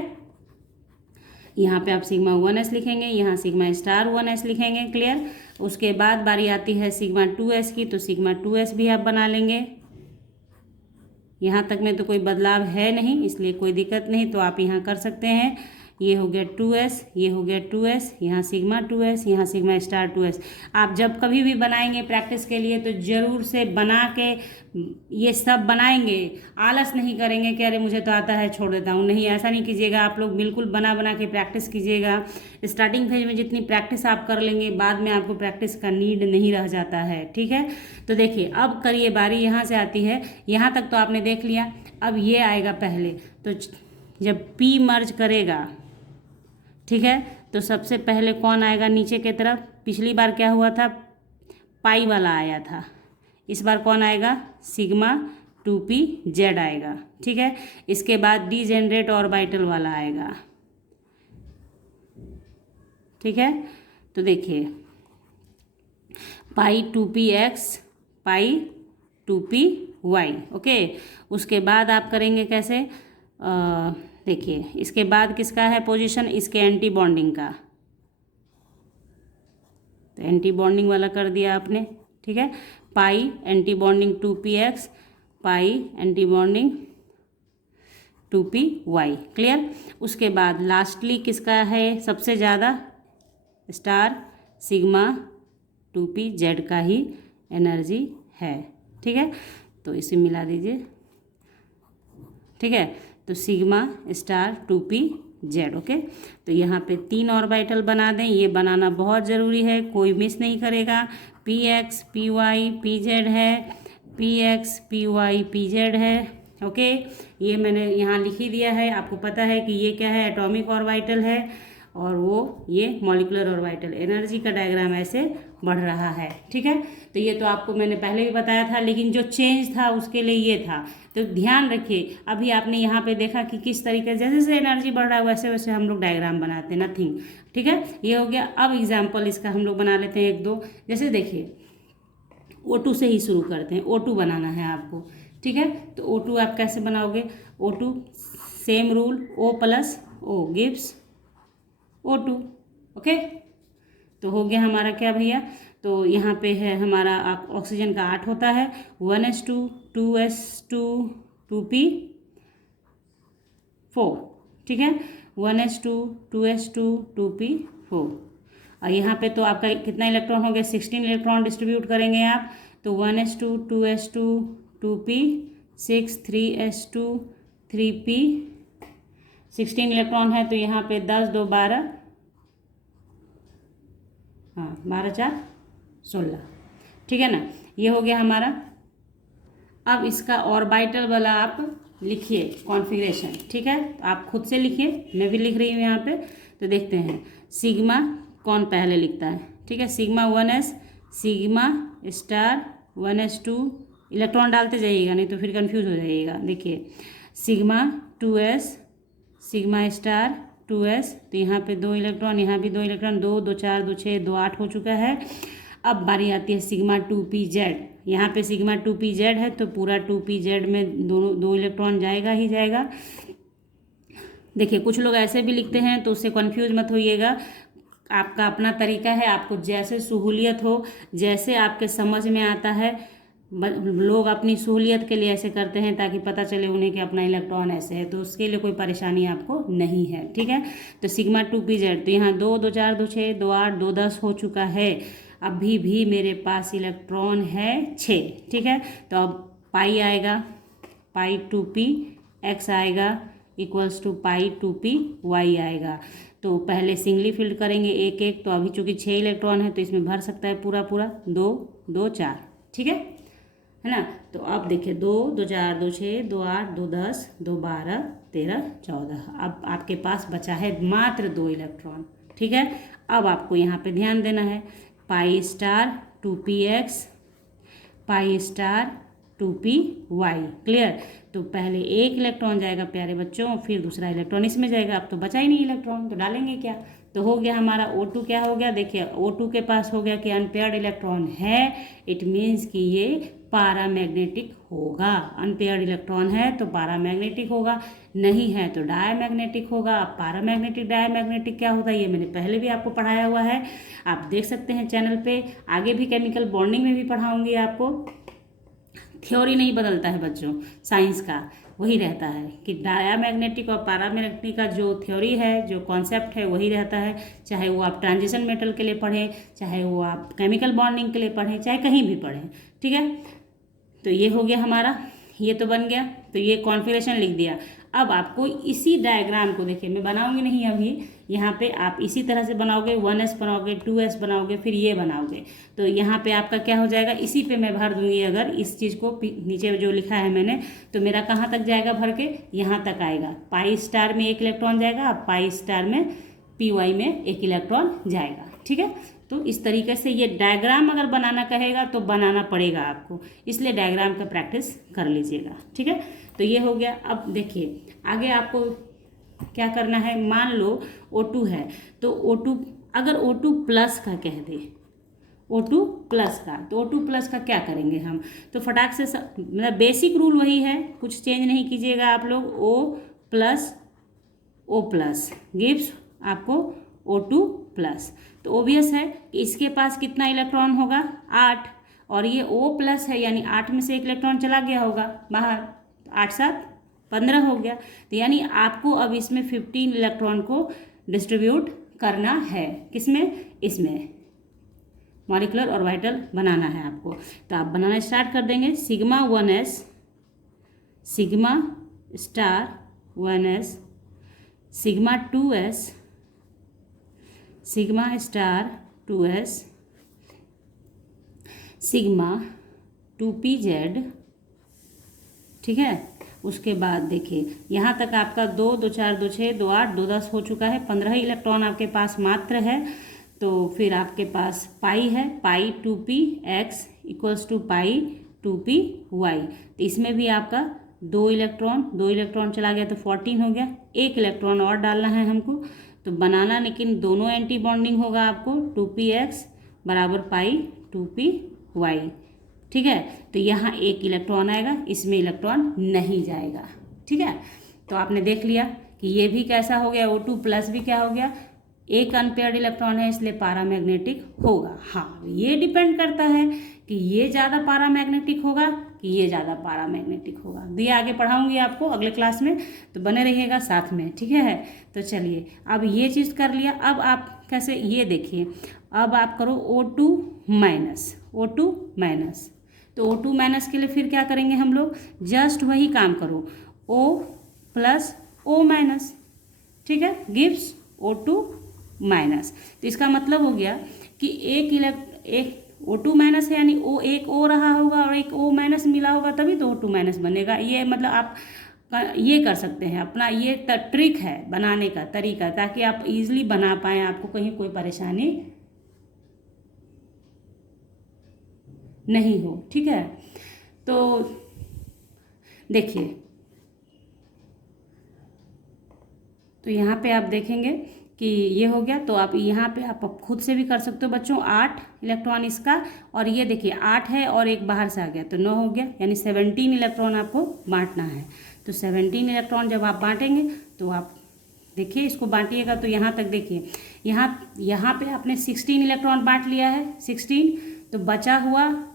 यहाँ पे आप सिग्मा 1s लिखेंगे, यहाँ सिग्मा स्टार 1s लिखेंगे, क्लियर। उसके बाद बारी आती है सिग्मा 2s की, तो सिग्मा 2s भी आप बना लेंगे। यहाँ तक में तो कोई बदलाव है नहीं, इसलिए कोई दिक्कत नहीं, तो आप यहाँ कर सकते हैं। ये हो गया 2s, ये हो गया 2s, यहाँ सिग्मा 2s, यहाँ सिग्मा स्टार 2s। आप जब कभी भी बनाएंगे प्रैक्टिस के लिए तो ज़रूर से बना के ये सब बनाएंगे, आलस नहीं करेंगे कि अरे मुझे तो आता है छोड़ देता हूँ, नहीं, ऐसा नहीं कीजिएगा। आप लोग बिल्कुल बना बना के प्रैक्टिस कीजिएगा। स्टार्टिंग फेज में जितनी प्रैक्टिस आप कर लेंगे बाद में आपको प्रैक्टिस का नीड नहीं रह जाता है, ठीक है। तो देखिए अब करिए, बारी यहाँ से आती है, यहाँ तक तो आपने देख लिया। अब ये आएगा पहले, तो जब P मर्ज करेगा, ठीक है, तो सबसे पहले कौन आएगा नीचे की तरफ? पिछली बार क्या हुआ था, पाई वाला आया था, इस बार कौन आएगा? सिग्मा 2pz आएगा, ठीक है। इसके बाद डीजेनरेट ऑर्बिटल वाला आएगा, ठीक है। तो देखिए पाई 2px, पाई 2py, ओके। उसके बाद आप करेंगे कैसे, देखिए इसके बाद किसका है पोजीशन, इसके एंटी बॉन्डिंग का, तो एंटी बॉन्डिंग वाला कर दिया आपने, ठीक है। पाई एंटी बॉन्डिंग 2px, पाई एंटी बॉन्डिंग 2py, क्लियर। उसके बाद लास्टली किसका है सबसे ज़्यादा, स्टार सिग्मा 2pz का ही एनर्जी है, ठीक है। तो इसे मिला दीजिए, ठीक है। तो सिग्मा स्टार 2pz, ओके। तो यहाँ पे 3 ऑर्बिटल बना दें, ये बनाना बहुत ज़रूरी है, कोई मिस नहीं करेगा। px py pz है, px py pz है, ओके। ये मैंने यहाँ लिख ही दिया है, आपको पता है कि ये क्या है, एटॉमिक ऑर्बिटल है, और वो ये मॉलिक्यूलर ऑर्बिटल। एनर्जी का डायग्राम ऐसे बढ़ रहा है, ठीक है। तो ये तो आपको मैंने पहले भी बताया था, लेकिन जो चेंज था उसके लिए ये था, तो ध्यान रखिए। अभी आपने यहाँ पे देखा कि किस तरीके जैसे जैसे एनर्जी बढ़ रहा है वैसे वैसे हम लोग डायग्राम बनाते हैं, नथिंग, ठीक है। ये हो गया। अब एग्जाम्पल इसका हम लोग बना लेते हैं एक दो। जैसे देखिए O2 से ही शुरू करते हैं, O2 बनाना है आपको, ठीक है। तो O2 आप कैसे बनाओगे, O2 same rule, O plus O gives O2, okay. तो हो गया हमारा क्या भैया, तो यहाँ पे है हमारा ऑक्सीजन का 8 होता है, 1s2 2s2 2p4, ठीक है, 1s2 2s2 2p4। और यहाँ पे तो आपका कितना इलेक्ट्रॉन हो गया, 16 इलेक्ट्रॉन डिस्ट्रीब्यूट करेंगे आप, तो 1s2 2s2 2p6 3s2 3p, 16 electron है, तो यहाँ पे 10 2 12, हाँ 12 4 16, ठीक है ना। ये हो गया हमारा। अब इसका ऑर्बिटल वाला आप लिखिए कॉन्फ़िगरेशन, ठीक है। तो आप खुद से लिखिए, मैं भी लिख रही हूँ यहाँ पे। तो देखते हैं सिग्मा कौन पहले लिखता है, ठीक है। Sigma 1s, sigma star 1s2, electron डालते जाइएगा नहीं तो फिर कंफ्यूज हो जाइएगा। देखिए sigma 2s, sigma star 2s, तो यहाँ पे 2 इलेक्ट्रॉन, यहाँ भी 2 इलेक्ट्रॉन, 2 2 4 2 6 2 8 हो चुका है। अब बारी आती है सिग्मा 2pz, यहाँ पे सिग्मा 2pz है तो पूरा 2pz में दोनों 2 इलेक्ट्रॉन जाएगा ही जाएगा। देखिए कुछ लोग ऐसे भी लिखते हैं, तो उससे कंफ्यूज मत होइएगा, आपका अपना तरीका है, आपको जैसे सहूलियत हो, जैसे आपके समझ में आता है। लोग अपनी सहूलियत के लिए ऐसे करते हैं ताकि पता चले उन्हें कि अपना इलेक्ट्रॉन ऐसे है, तो उसके लिए कोई परेशानी आपको नहीं है, ठीक है। तो सिग्मा 2pz, तो यहाँ 2 2 4 2 6 2 8 2 10 हो चुका है। अभी भी मेरे पास इलेक्ट्रॉन है 6, ठीक है। तो अब पाई आएगा, पाई 2px आएगा इक्वल्स टू पाई 2py आएगा। तो पहले सिंगली फिल्ड करेंगे एक एक, तो अभी चूँकि 6 इलेक्ट्रॉन है तो इसमें भर सकता है पूरा पूरा 2 2 4, ठीक है ना। तो अब देखिए 2 2 4 2 6 2 8 2 10 2 12 13 14, अब आपके पास बचा है मात्र 2 इलेक्ट्रॉन, ठीक है। अब आपको यहाँ पे ध्यान देना है, pi star 2px, pi star 2py, clear. तो पहले एक इलेक्ट्रॉन जाएगा प्यारे बच्चों, फिर दूसरा इलेक्ट्रॉन इसमें जाएगा। अब तो बचा ही नहीं इलेक्ट्रॉन, तो डालेंगे क्या, तो हो गया हमारा O2 क्या हो गया, देखिए O2 के पास हो गया कि अनपेयर्ड इलेक्ट्रॉन है, इट मीन्स कि ये पैरामैग्नेटिक होगा। अनपेयर्ड इलेक्ट्रॉन है तो पैरामैग्नेटिक होगा, नहीं है तो डायमैग्नेटिक होगा। अब पैरामैग्नेटिक डायमैग्नेटिक क्या होता है ये मैंने पहले भी आपको पढ़ाया हुआ है, आप देख सकते हैं चैनल पे। आगे भी केमिकल बॉन्डिंग में भी पढ़ाऊँगी आपको। थ्योरी नहीं बदलता है बच्चों साइंस का, वही रहता है कि डायामैग्नेटिक और पैरामैग्नेटिक का जो थ्योरी है, जो कॉन्सेप्ट है, वही रहता है। चाहे वो आप ट्रांजिशन मेटल के लिए पढ़ें, चाहे वो आप केमिकल बॉन्डिंग के लिए पढ़ें, चाहे कहीं भी पढ़ें, ठीक है। तो ये हो गया हमारा, ये तो बन गया। तो ये कॉन्फ़िगरेशन लिख दिया। अब आपको इसी डायग्राम को देखिए, मैं बनाऊंगी नहीं अभी, यहाँ पे आप इसी तरह से बनाओगे, 1s बनाओगे, 2s बनाओगे, फिर ये बनाओगे। तो यहाँ पे आपका क्या हो जाएगा, इसी पे मैं भर दूंगी। अगर इस चीज़ को नीचे जो लिखा है मैंने, तो मेरा कहाँ तक जाएगा भर के, यहाँ तक आएगा। पाई स्टार में 1 इलेक्ट्रॉन जाएगा, पाई स्टार में py में 1 इलेक्ट्रॉन जाएगा, ठीक है। तो इस तरीके से ये डायग्राम अगर बनाना कहेगा तो बनाना पड़ेगा आपको, इसलिए डायग्राम का प्रैक्टिस कर लीजिएगा, ठीक है। तो ये हो गया। अब देखिए आगे आपको क्या करना है। मान लो O2 है, तो O2 अगर O2 प्लस का कह दे, O2 प्लस का, तो O2 प्लस का क्या करेंगे हम, तो फटाक से मतलब बेसिक रूल वही है, कुछ चेंज नहीं कीजिएगा आप लोग। O प्लस गिव्स आपको O2 प्लस। तो ओबियस है कि इसके पास कितना इलेक्ट्रॉन होगा, 8, और ये O प्लस है, यानी 8 में से 1 इलेक्ट्रॉन चला गया होगा बाहर, 8 7 15 हो गया। तो यानी आपको अब इसमें 15 इलेक्ट्रॉन को डिस्ट्रीब्यूट करना है, किसमें, इसमें मॉलिक्यूलर ऑर्बिटल बनाना है आपको। तो आप बनाना स्टार्ट कर देंगे। Sigma 1s, sigma star 1s, sigma 2s, sigma star 2s, sigma 2pz, ठीक है। उसके बाद देखिए यहाँ तक आपका 2 2 4 2 6 2 8 2 10 हो चुका है, 15 इलेक्ट्रॉन आपके पास मात्र है। तो फिर आपके पास पाई है, पाई 2px equals to pi 2py। तो इसमें भी आपका 2 इलेक्ट्रॉन चला गया, तो 14 हो गया। 1 इलेक्ट्रॉन और डालना है हमको, तो बनाना, लेकिन दोनों एंटी बॉन्डिंग होगा आपको, 2px बराबर पाई 2py, ठीक है। तो यहाँ 1 इलेक्ट्रॉन आएगा, इसमें इलेक्ट्रॉन नहीं जाएगा, ठीक है। तो आपने देख लिया कि ये भी कैसा हो गया, O2 प्लस भी क्या हो गया, 1 अनपेयर्ड इलेक्ट्रॉन है, इसलिए पैरामैग्नेटिक होगा। हाँ, ये डिपेंड करता है कि ये ज़्यादा पैरामैग्नेटिक होगा कि ये ज़्यादा पैरामैग्नेटिक होगा। ये आगे पढ़ाऊंगी आपको अगले क्लास में, तो बने रहिएगा साथ में, ठीक है। तो चलिए, अब ये चीज़ कर लिया। अब आप कैसे, ये देखिए, अब आप करो O2 माइनस, O2 माइनस। तो O2 माइनस के लिए फिर क्या करेंगे हम लोग, जस्ट वही काम करो, O प्लस O माइनस, ठीक है, गिव्स O2 माइनस। तो इसका मतलब हो गया कि एक O2 माइनस है, यानी एक O रहा होगा और एक O माइनस मिला होगा, तभी तो O2 माइनस बनेगा। ये मतलब आप ये कर सकते हैं, अपना ये ट्रिक है बनाने का तरीका, ताकि आप इजीली बना पाएँ, आपको कहीं कोई परेशानी नहीं हो, ठीक है। तो देखिए, तो यहाँ पे आप देखेंगे कि ये हो गया। तो आप यहाँ पे आप खुद से भी कर सकते हो बच्चों, 8 इलेक्ट्रॉन इसका, और ये देखिए 8 है और एक बाहर से आ गया, तो 9 हो गया, यानी 17 इलेक्ट्रॉन आपको बांटना है। तो 17 इलेक्ट्रॉन जब आप बांटेंगे, तो आप देखिए इसको बांटिएगा, तो यहाँ तक देखिए, यहाँ पे आपने 16 इलेक्ट्रॉन बांट लिया है, 16। तो बचा हुआ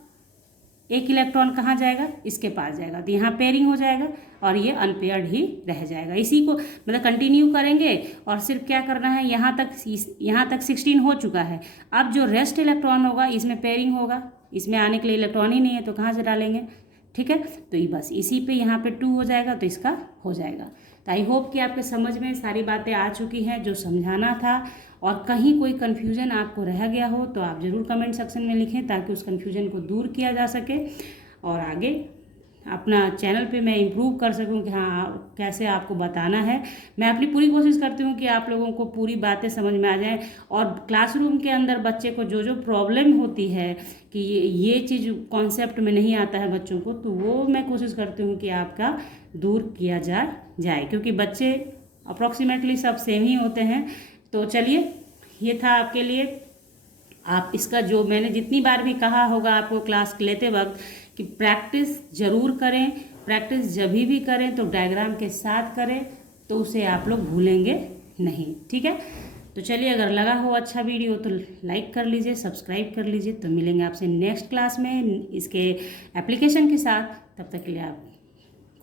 1 इलेक्ट्रॉन कहाँ जाएगा, इसके पास जाएगा, तो यहाँ पेयरिंग हो जाएगा और ये अनपेयर्ड ही रह जाएगा। इसी को मतलब कंटिन्यू करेंगे, और सिर्फ क्या करना है, यहाँ तक 16 हो चुका है। अब जो रेस्ट इलेक्ट्रॉन होगा, इसमें पेयरिंग होगा, इसमें आने के लिए इलेक्ट्रॉन ही नहीं है, तो कहाँ से डालेंगे, ठीक है। तो ये बस इसी पे यहाँ पे 2 हो जाएगा, तो इसका हो जाएगा। तो आई होप कि आपके समझ में सारी बातें आ चुकी हैं जो समझाना था, और कहीं कोई कन्फ्यूज़न आपको रह गया हो तो आप ज़रूर कमेंट सेक्शन में लिखें, ताकि उस कन्फ्यूज़न को दूर किया जा सके, और आगे अपना चैनल पे मैं इम्प्रूव कर सकूं कि हाँ कैसे आपको बताना है। मैं अपनी पूरी कोशिश करती हूँ कि आप लोगों को पूरी बातें समझ में आ जाएं, और क्लासरूम के अंदर बच्चे को जो प्रॉब्लम होती है कि ये चीज़ कॉन्सेप्ट में नहीं आता है बच्चों को, तो वो मैं कोशिश करती हूँ कि आपका दूर किया जाए, क्योंकि बच्चे अप्रॉक्सीमेटली सब सेम ही होते हैं। तो चलिए, ये था आपके लिए। आप इसका जो मैंने जितनी बार भी कहा होगा आपको क्लास लेते वक्त, कि प्रैक्टिस ज़रूर करें, प्रैक्टिस जब भी करें तो डायग्राम के साथ करें, तो उसे आप लोग भूलेंगे नहीं, ठीक है। तो चलिए, अगर लगा हो अच्छा वीडियो तो लाइक कर लीजिए, सब्सक्राइब कर लीजिए। तो मिलेंगे आपसे नेक्स्ट क्लास में इसके एप्लीकेशन के साथ। तब तक के लिए आप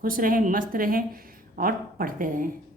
खुश रहें, मस्त रहें और पढ़ते रहें।